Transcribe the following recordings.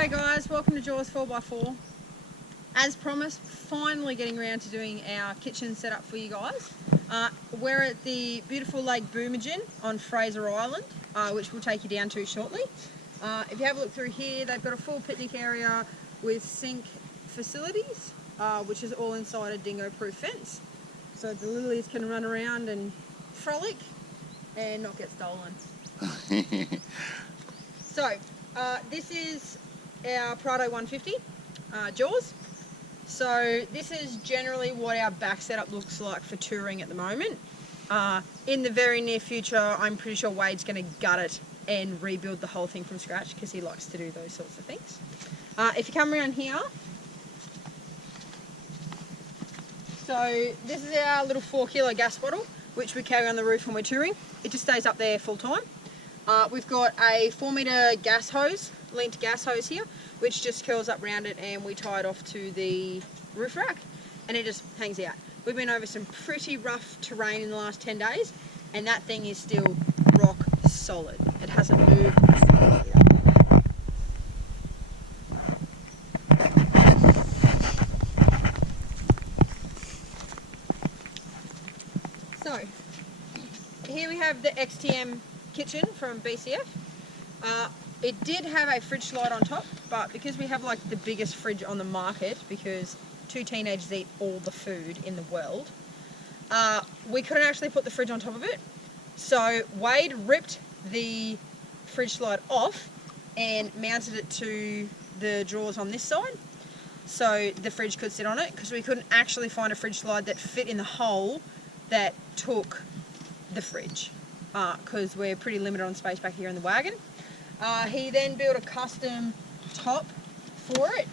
G'day guys, welcome to Jaws 4x4. As promised, finally getting around to doing our kitchen setup for you guys. We're at the beautiful Lake Boomagin on Fraser Island, which we'll take you down to shortly. If you have a look through here, they've got a full picnic area with sink facilities, which is all inside a dingo-proof fence. So the lilies can run around and frolic and not get stolen. So, this is our Prado 150 Jaws. So this is generally what our back setup looks like for touring at the moment. In the very near future, I'm pretty sure Wade's going to gut it and rebuild the whole thing from scratch because he likes to do those sorts of things. If you come around here, so this is our little 4 kilo gas bottle, which we carry on the roof when we're touring. It just stays up there full time. We've got a 4 metre gas hose, linked gas hose here, which just curls up around it and we tie it off to the roof rack and it just hangs out. We've been over some pretty rough terrain in the last 10 days and that thing is still rock solid. It hasn't moved. So, here we have the XTM kitchen from BCF. It did have a fridge slide on top, but because we have like the biggest fridge on the market, because 2 teenagers eat all the food in the world, we couldn't actually put the fridge on top of it. So Wade ripped the fridge slide off and mounted it to the drawers on this side, so the fridge could sit on it, because we couldn't actually find a fridge slide that fit in the hole that took the fridge, because we're pretty limited on space back here in the wagon. He then built a custom top for it,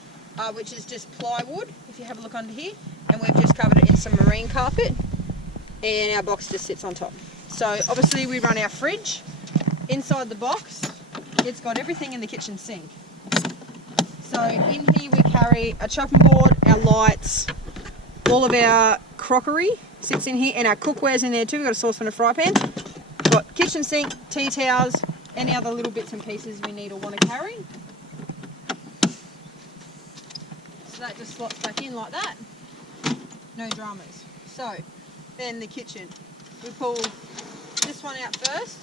which is just plywood, if you have a look under here, and we've just covered it in some marine carpet, and our box just sits on top. So obviously we run our fridge. Inside the box, it's got everything in the kitchen sink. So in here we carry a chopping board, our lights, all of our crockery sits in here, and our cookware's in there too. We've got a saucepan and a fry pan. We've got kitchen sink, tea towels, any other little bits and pieces we need or want to carry. So that just slots back in like that. No dramas. So then the kitchen. We pull this one out first,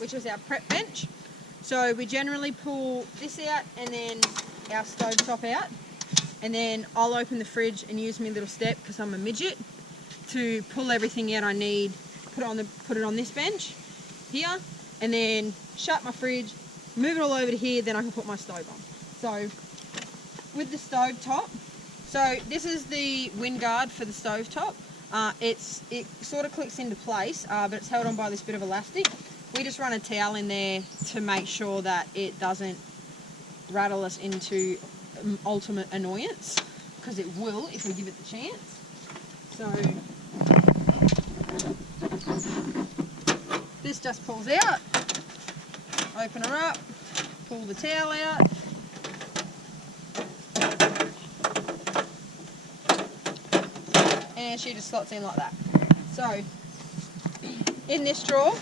which is our prep bench. So we generally pull this out and then our stove top out. And then I'll open the fridge and use my little step, because I'm a midget, to pull everything out I need, put it on this bench here, and then shut my fridge, move it all over to here, then I can put my stove on. So with the stove top, so this is the wind guard for the stove top. It sort of clicks into place, but it's held on by this bit of elastic. We just run a towel in there to make sure that it doesn't rattle us into ultimate annoyance, because it will if we give it the chance. So this just pulls out, open her up, pull the towel out, and she just slots in like that. So in this drawer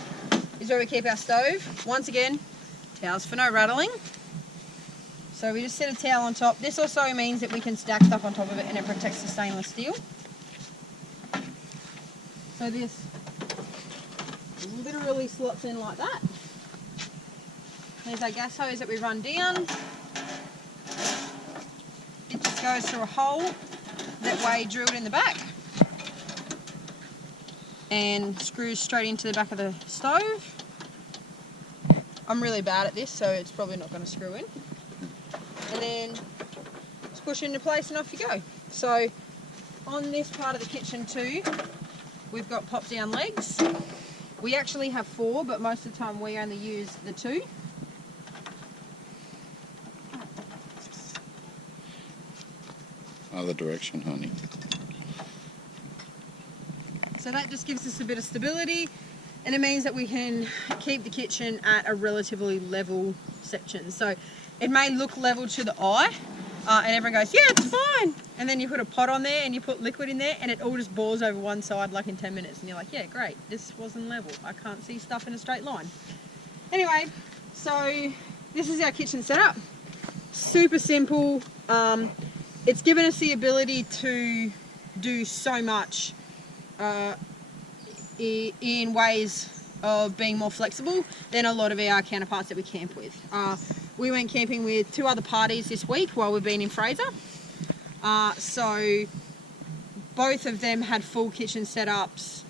is where we keep our stove. Once again, towels for no rattling. So we just set a towel on top. This also means that we can stack stuff on top of it and it protects the stainless steel. So this literally slots in like that. There's our gas hose that we run down. It just goes through a hole that Wade drilled in the back and screws straight into the back of the stove. I'm really bad at this, so it's probably not going to screw in. And then just push it into place and off you go. So on this part of the kitchen too, we've got pop down legs. We actually have 4, but most of the time we only use the 2. Other direction, honey. So that just gives us a bit of stability, and it means that we can keep the kitchen at a relatively level section. So it may look level to the eye, and everyone goes, yeah, it's fine. And then you put a pot on there and you put liquid in there and it all just bores over one side like in 10 minutes. And you're like, yeah, great, this wasn't level. I can't see stuff in a straight line. Anyway, so this is our kitchen setup. super simple. It's given us the ability to do so much in ways of being more flexible than a lot of our counterparts that we camp with. We went camping with 2 other parties this week while we've been in Fraser. So both of them had full kitchen setups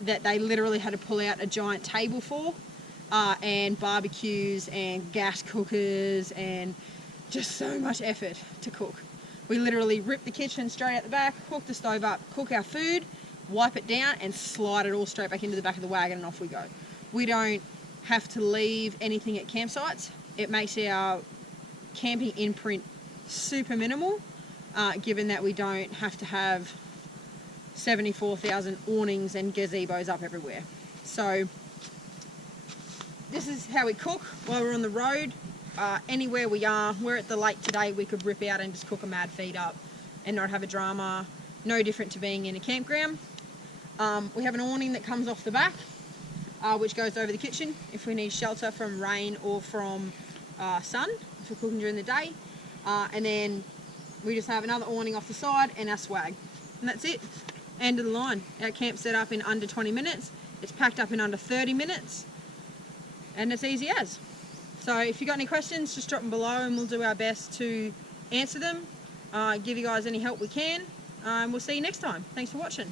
that they literally had to pull out a giant table for, and barbecues and gas cookers and just so much effort to cook. We literally rip the kitchen straight out the back, hook the stove up, cook our food, wipe it down and slide it all straight back into the back of the wagon and off we go. We don't have to leave anything at campsites. It makes our camping imprint super minimal, given that we don't have to have 74,000 awnings and gazebos up everywhere. So this is how we cook while we're on the road. Anywhere we are, we're at the lake today, we could rip out and just cook a mad feed up and not have a drama. No different to being in a campground. We have an awning that comes off the back, which goes over the kitchen if we need shelter from rain or from sun, if we're cooking during the day. And then we just have another awning off the side and our swag. And that's it. End of the line. Our camp set up in under 20 minutes. It's packed up in under 30 minutes. And it's easy as. So if you've got any questions, just drop them below and we'll do our best to answer them, give you guys any help we can. We'll see you next time. Thanks for watching.